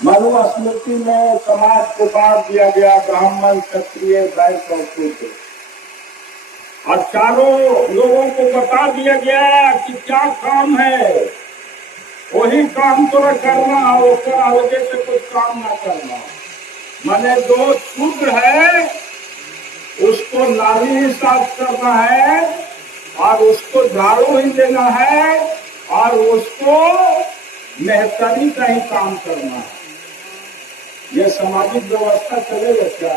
मनुस्मृति में समाज को बांट दिया गया, ब्राह्मण, क्षत्रिय, वैश्य और शूद्र, और चारों लोगों को बता दिया गया कि क्या काम है, वही काम तो करना, उसके आगे से कुछ काम ना करना। माने जो शूद्र है उसको नाली ही साफ करना है, और उसको झाड़ू ही देना है, और उसको मेहतरी का ही काम करना है। यह सामाजिक व्यवस्था चलेगा क्या?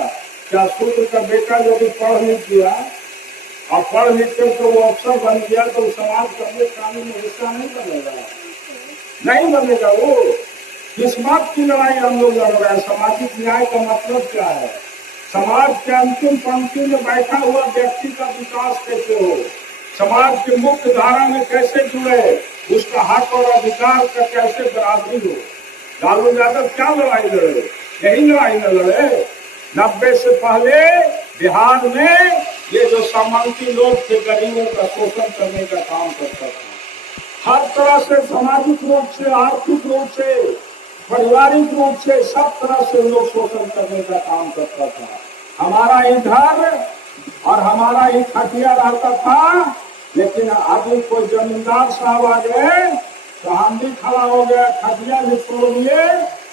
क्या शूद्र का बेटा यदि पढ़ लिख गया और पढ़ लिख कर तो वो अफसर बन गया तो समाज का कानून में हिस्सा नहीं बनेगा? नहीं बनेगा। वो किस बात की लड़ाई हम लोग लड़ रहे हैं? सामाजिक न्याय का मतलब क्या है? समाज के अंतिम पंक्ति में बैठा हुआ व्यक्ति का विकास कैसे हो, समाज के मुख्य धारा में कैसे जुड़े, उसका हक और अधिकार का कैसे बराबरी हो। लालू यादव क्या लड़ाई लड़े? यही लड़ाई न लड़े। 90 से पहले बिहार में ये जो सामंती लोग थे, गरीबों का शोषण करने का काम करता था। हर तरह से सामाजिक रूप से, आर्थिक रूप से, पारिवारिक रूप से, सब तरह से लोग शोषण करने का काम करता था। हमारा ही घर और हमारा ही खटिया रहता था, लेकिन अभी कोई जमींदार साहब आ गए तो हम भी खड़ा हो गया, खटिया भी छोड़ दिए,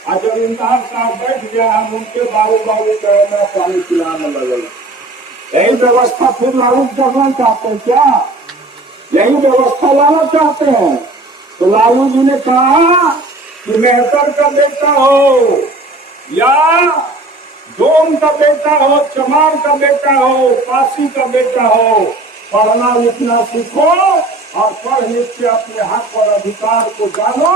और जमींदार साहब बैठ गया, हम उनके बाबू बाबू कहना पानी पिलाने लगे। यही व्यवस्था फिर लागू करना चाहते हैं क्या? यही व्यवस्था लाना चाहते हैं? तो लालू जी ने कहा कि मेहतर का बेटा हो या डोम का बेटा हो, चमार का बेटा हो, काशी का बेटा हो, पढ़ना लिखना सीखो और पढ़ लिख के अपने हक और अधिकार को जानो,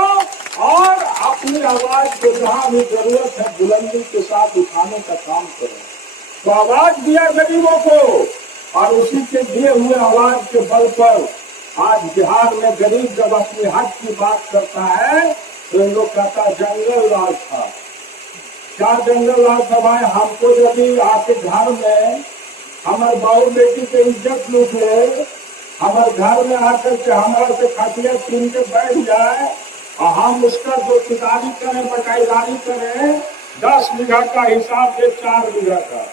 और अपनी आवाज को जहाँ भी जरूरत है बुलंदी के साथ उठाने का काम करो। तो आवाज दिया गरीबों को, और उसी के दिए हुए आवाज के बल पर आज बिहार में गरीब जब अपने हक की बात करता है तो इन लोग कहता जंगल राज था। क्या जंगल राज था भाई? हमको यदि आपके घर में हमारे बहू बेटी के इज्जत लूटे, हमारे घर में आकर के हमारे से खटिया छीन के बैठ जाए और हम उसका जो किताबी करें, बटाईदारी करें, 10 बीघा का हिसाब से 4 बीघा का,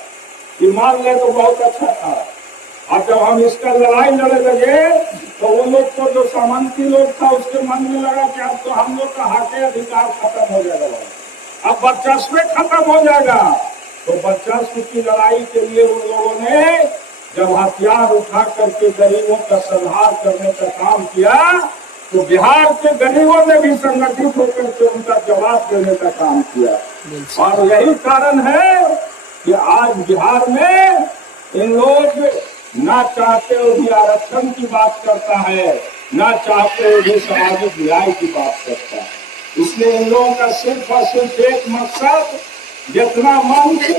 ये मान ले तो बहुत अच्छा था। और जब हम इसका लड़ाई लड़े लगे तो वो लोग को, जो सामंती लोग था, उसके मन में लगा कि अब तो हम लोग का हक अधिकार खत्म हो जाएगा, अब वर्चस्व खत्म हो जाएगा। तो वर्चस्व की लड़ाई के लिए उन लोगों ने जब हथियार उठा करके गरीबों का संहार करने का काम किया, तो बिहार के गरीबों ने भी संगठित होकर के उनका जवाब देने का काम किया। और यही कारण है कि आज बिहार में इन लोग ना चाहते हुए भी आरक्षण की बात करता है, ना चाहते हुए भी सामाजिक न्याय की बात करता है। इसलिए इन लोगों का सिर्फ और सिर्फ एक मकसद, जितना मंच,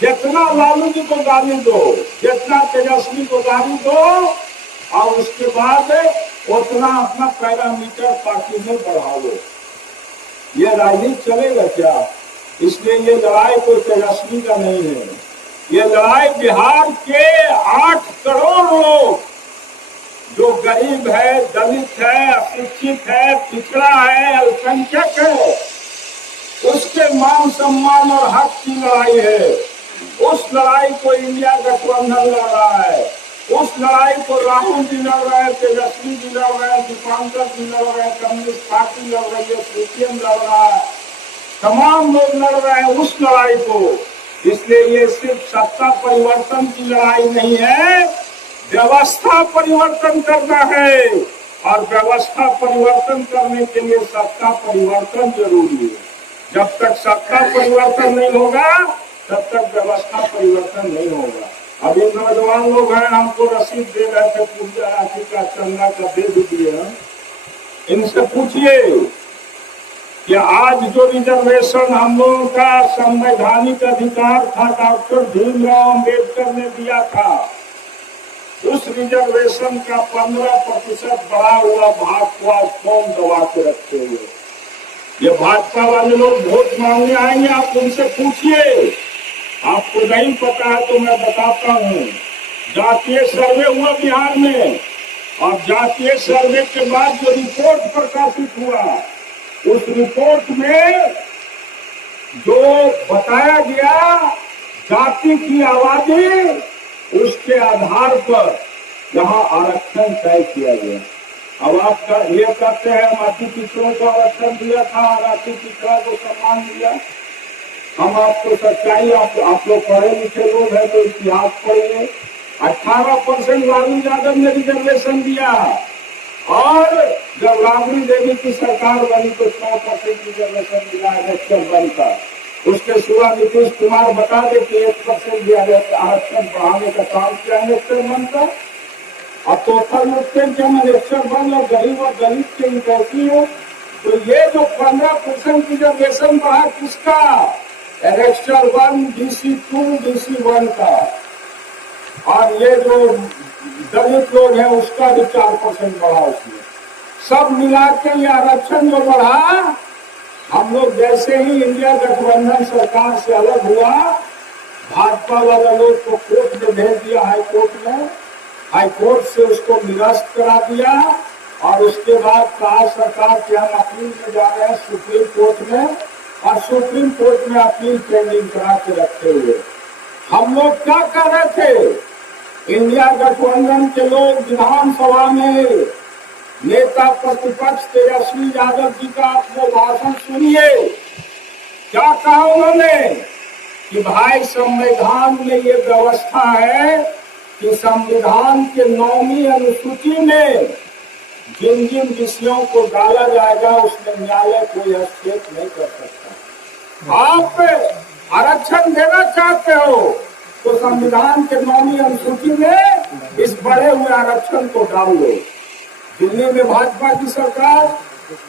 जितना लालू जी को गाली दो, जितना तेजस्वी को गाली दो, और उसके बाद उतना अपना पैरामीटर पार्टी में बढ़ाओ। ये राजनीति चलेगा क्या? इसलिए ये लड़ाई कोई तेजस्वी का नहीं है, ये लड़ाई बिहार के 8 करोड़ लोग जो गरीब है, दलित है, अशिक्षित है, पिछड़ा है, अल्पसंख्यक है, उसके मान सम्मान और हक की लड़ाई है। उस लड़ाई को इंडिया गठबंधन लड़ रहा है, उस लड़ाई को राहुल जी लड़ रहे हैं, तेजस्वी जी लड़ रहे हैं, दीपांकर जी लड़ रहे हैं, कम्युनिस्ट पार्टी लड़ रही है, सीपीएम लड़ रहा है, तमाम लोग लड़ रहे हैं उस लड़ाई को। इसलिए ये सिर्फ सत्ता परिवर्तन की लड़ाई नहीं है, व्यवस्था परिवर्तन करना है, और व्यवस्था परिवर्तन करने के लिए सत्ता परिवर्तन जरूरी है। जब तक सत्ता परिवर्तन नहीं होगा तब तक व्यवस्था परिवर्तन नहीं होगा। अभी नौजवान लोग हैं, हमको रसीद दे रहे थे पूजा राशि का, चंदा का दे दीजिए। इनसे पूछिए कि आज जो रिजर्वेशन हम लोगों का संवैधानिक अधिकार था, डॉक्टर भीमराव अम्बेडकर ने दिया था, उस रिजर्वेशन का 15% बढ़ा हुआ भाजपा फॉर्म दबा के रखे हुए। ये भाजपा वाले लोग वोट मांगने आएंगे, आप उनसे पूछिए। आपको नहीं पता है तो मैं बताता हूँ। जातीय सर्वे हुआ बिहार में, और जातीय सर्वे के बाद जो रिपोर्ट प्रकाशित हुआ, उस रिपोर्ट में जो बताया गया जाति की आबादी, उसके आधार पर यहाँ आरक्षण तय किया गया। अब आप ये कहते हैं हम अति पिछड़ों को आरक्षण दिया था और अति पिछड़ा को सम्मान दिया। हम आपको सच्चाई, आप लोग पढ़े लिखे लोग हैं तो इतिहास पढ़िए। 18% लालू यादव ने रिजर्वेशन दिया और जब राबड़ी देवी की सरकार बनी तो 100% रिजर्वेशन मिला इलेक्शन बनकर। उसके सिवा नीतीश कुमार बता दे कि 1% आरक्षण बढ़ाने का काम किया इलेक्शन बनकर। अब टोटल जब इलेक्शन बन और गरीब और दलित की कैसी है, तो ये जो 15% रिजर्वेशन बढ़ा किसका? इलेक्शन 1, DC2, DC1 का। और ये जो दलित लोग हैं उसका भी 4% बढ़ा उसमें। सब मिला के ये आरक्षण जो बढ़ा, हम लोग जैसे ही इंडिया गठबंधन सरकार से अलग हुआ, भाजपा वाले लोग को कोर्ट में भेज दिया, हाईकोर्ट में। हाईकोर्ट से उसको निरस्त करा दिया और उसके बाद कहा सरकार के हम अपील में जा रहे हैं सुप्रीम कोर्ट में, और सुप्रीम कोर्ट में अपील पेंडिंग करा के रखे हुए। हम लोग क्या कर रहे थे? इंडिया गठबंधन के लोग विधानसभा में नेता प्रतिपक्ष तेजस्वी यादव जी का अपने भाषण सुनिए। क्या कहा उन्होंने कि भाई संविधान में ये व्यवस्था है कि संविधान के 9वीं अनुसूची में जिन जिन विषयों को डाला जाएगा उसमें न्यायालय कोई हस्तक्षेप नहीं कर सकता। आप आरक्षण देना चाहते हो तो संविधान के 9वीं अनुसूची में इस बढ़े हुए आरक्षण को डाल लो। दिल्ली में भाजपा की सरकार,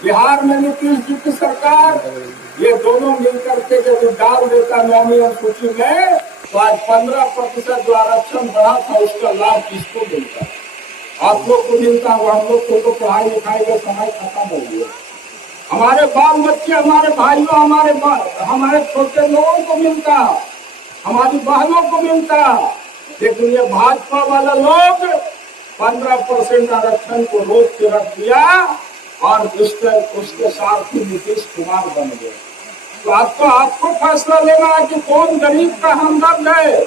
बिहार में नीतीश जी की सरकार, ये दोनों मिलकर के यदि डाल देता 9वीं अनुसूची में, तो आज 15% जो आरक्षण बढ़ा था उसका लाभ किसको मिलता? आप लोग को मिलता हुआ। हम लोग को तो पढ़ाई लिखाई का समय खत्म हो गया। हमारे बाल बच्चे, हमारे भाइयों, हमारे छोटे लोगों को मिलता, हमारी बहनों को मिलता। लेकिन ये भाजपा वाला लोग 15% आरक्षण को रोक के रख दिया और उसके साथ ही नीतीश कुमार बन गए। तो आपको फैसला लेना है कि कौन गरीब का हमदर्द है,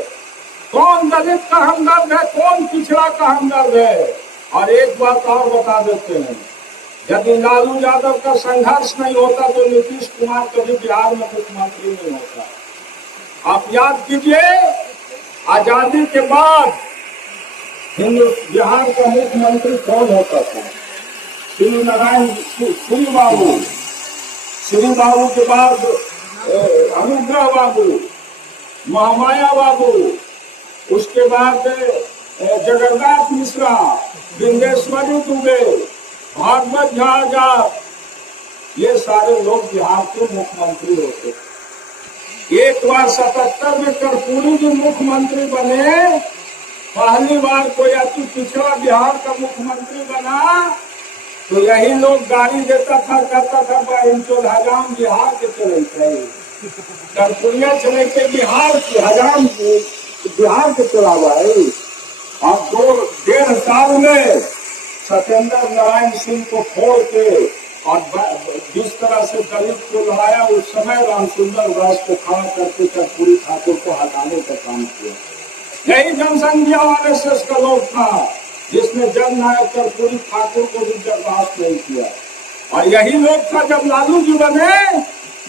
कौन दलित का हमदर्द है, कौन पिछड़ा का हमदर्द है। और एक बात और बता देते हैं, यदि लालू यादव का संघर्ष नहीं होता तो नीतीश कुमार कभी बिहार में मुख्यमंत्री नहीं होता। आप याद कीजिए, आजादी के बाद बिहार का मुख्यमंत्री कौन होता था? श्री नारायण, श्री बाबू। श्री बाबू के बाद अनुग्रह बाबू, महामाया बाबू, उसके बाद जगन्नाथ मिश्रा, बिंदेश्वरी दुबे, भागवत झा आजाद, ये सारे लोग बिहार के मुख्यमंत्री होते। एक बार 77 में कर्पूरी जी मुख्यमंत्री बने, पहली बार कोई अति पिछड़ा बिहार का मुख्यमंत्री बना, तो यही लोग गाड़ी देता था, कहता था इनको हजाम बिहार के चले थे, कर्पूरिया चले थे बिहार के, हजाम बिहार के चलावा है। अब 1.5 साल में सत्येंद्र नारायण सिंह को छोड़ के और जिस तरह से दलित को लड़ाया, उस समय रामसुंदर दास को खड़ा करके कर्पूरी ठाकुर को हटाने का काम किया। यही जनसंख्या वाले शेष का लोग था जिसने जननायक कर्पूरी ठाकुर को भी बर्दाश्त नहीं किया। और यही लोग था जब लालू जी बने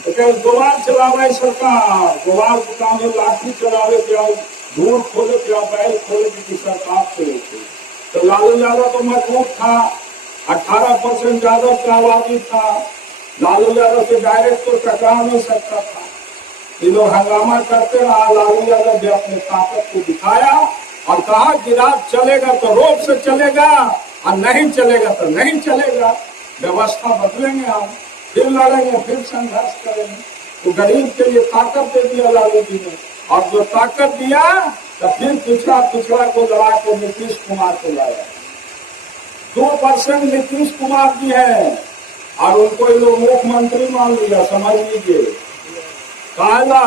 तो गोवाल चलावे सरकार, गोवाल के काम में लाठी चलावे के, धूल खोले के, बैल खोले की सरकार से थे। तो लालू यादव तो मजबूत था, 18% यादव का आबादी था, लालू यादव से डायरेक्ट तो टकरा नहीं सकता था। ये लोग हंगामा करते रहा, लालू यादव ने अपने ताकत को दिखाया और कहा कि रात चलेगा तो रोड से चलेगा और नहीं चलेगा तो नहीं चलेगा, व्यवस्था बदलेंगे, हम फिर लड़ेंगे, फिर संघर्ष करेंगे। तो गरीब के लिए ताकत दे दिया लालू जी ने, और जो ताकत दिया तो फिर पिछड़ा को लड़ा के नीतीश कुमार को लाया। 2% नीतीश कुमार जी है और उनको ये लोग मुख्यमंत्री मान लिया। समझ लीजिए, काला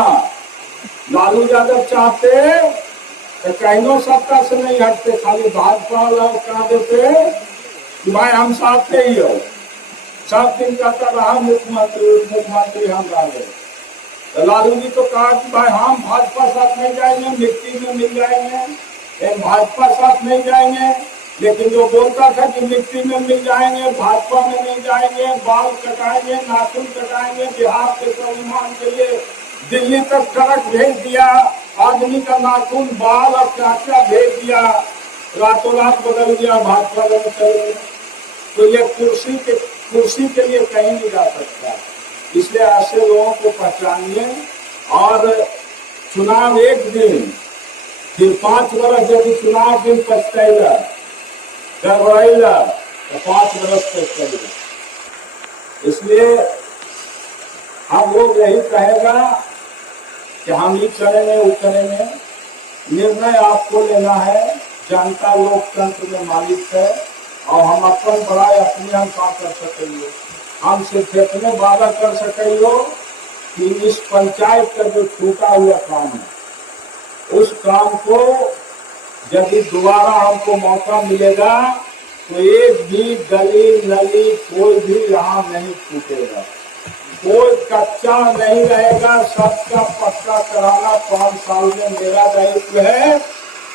लालू यादव चाहते तो कहीं सत्ता से नहीं हटते, खाली भाजपा लोग कह देते कि भाई हम साथ ही हो। सब दिन कहता रहा मुख्यमंत्री हम डाले, तो लालू जी तो कहा कि भाई हम भाजपा साथ नहीं जाएंगे, मिट्टी में मिल जाएंगे, भाजपा साथ नहीं जाएंगे। लेकिन जो बोलता था कि मिट्टी में मिल जाएंगे, भाजपा में नहीं जाएंगे, बाल कटाएंगे, नाखून कटाएंगे, बिहार के स्वाभिमान के लिए दिल्ली तक ट्रक भेज दिया, आदमी का नाखून, बाल और चाचा भेज दिया, रातों रात बदल गया, भाजपा में चले गए। तो ये कुर्सी के लिए कहीं नहीं जा सकता। इसलिए ऐसे लोगों को पहचानिए। और चुनाव एक दिन, फिर 5 वर्ष यदि चुनाव दिन पछताएगा, गड़बड़ाएगा तो 5 वर्ष पछताएगा। इसलिए हम लोग यही कहेगा कि हम ही चलेंगे, वो करेंगे। निर्णय आपको लेना है। जनता लोकतंत्र में मालिक है और हम अपन बड़ाई अपने हम काम कर सकेंगे। हम सिर्फ इतने वादा कर सकेंगे कि इस पंचायत का जो छूटा हुआ काम है, उस काम को यदि दोबारा हमको मौका मिलेगा तो एक भी गली नली कोई भी यहाँ नहीं छूटेगा, कोई कच्चा नहीं रहेगा, सबका पक्का कराना 5 साल में मेरा दायित्व है।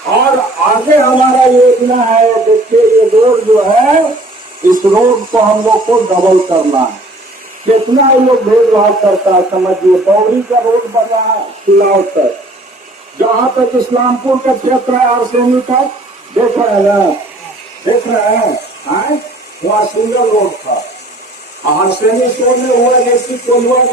और आगे हमारा योजना है, देखिए ये रोड जो है, इस रोड को हम लोग को डबल करना है। कितना ये लोग भेदभाव करता है समझिए। बौरी का रोड बना है सिलाव तक, जहाँ तक इस्लामपुर का क्षेत्र है, आरसेनी तक, देख रहे हैं ना, देख रहे हैं, वहाँ सिंगल रोड था। हरसेनी शोर में हुआ जैसी कोलवा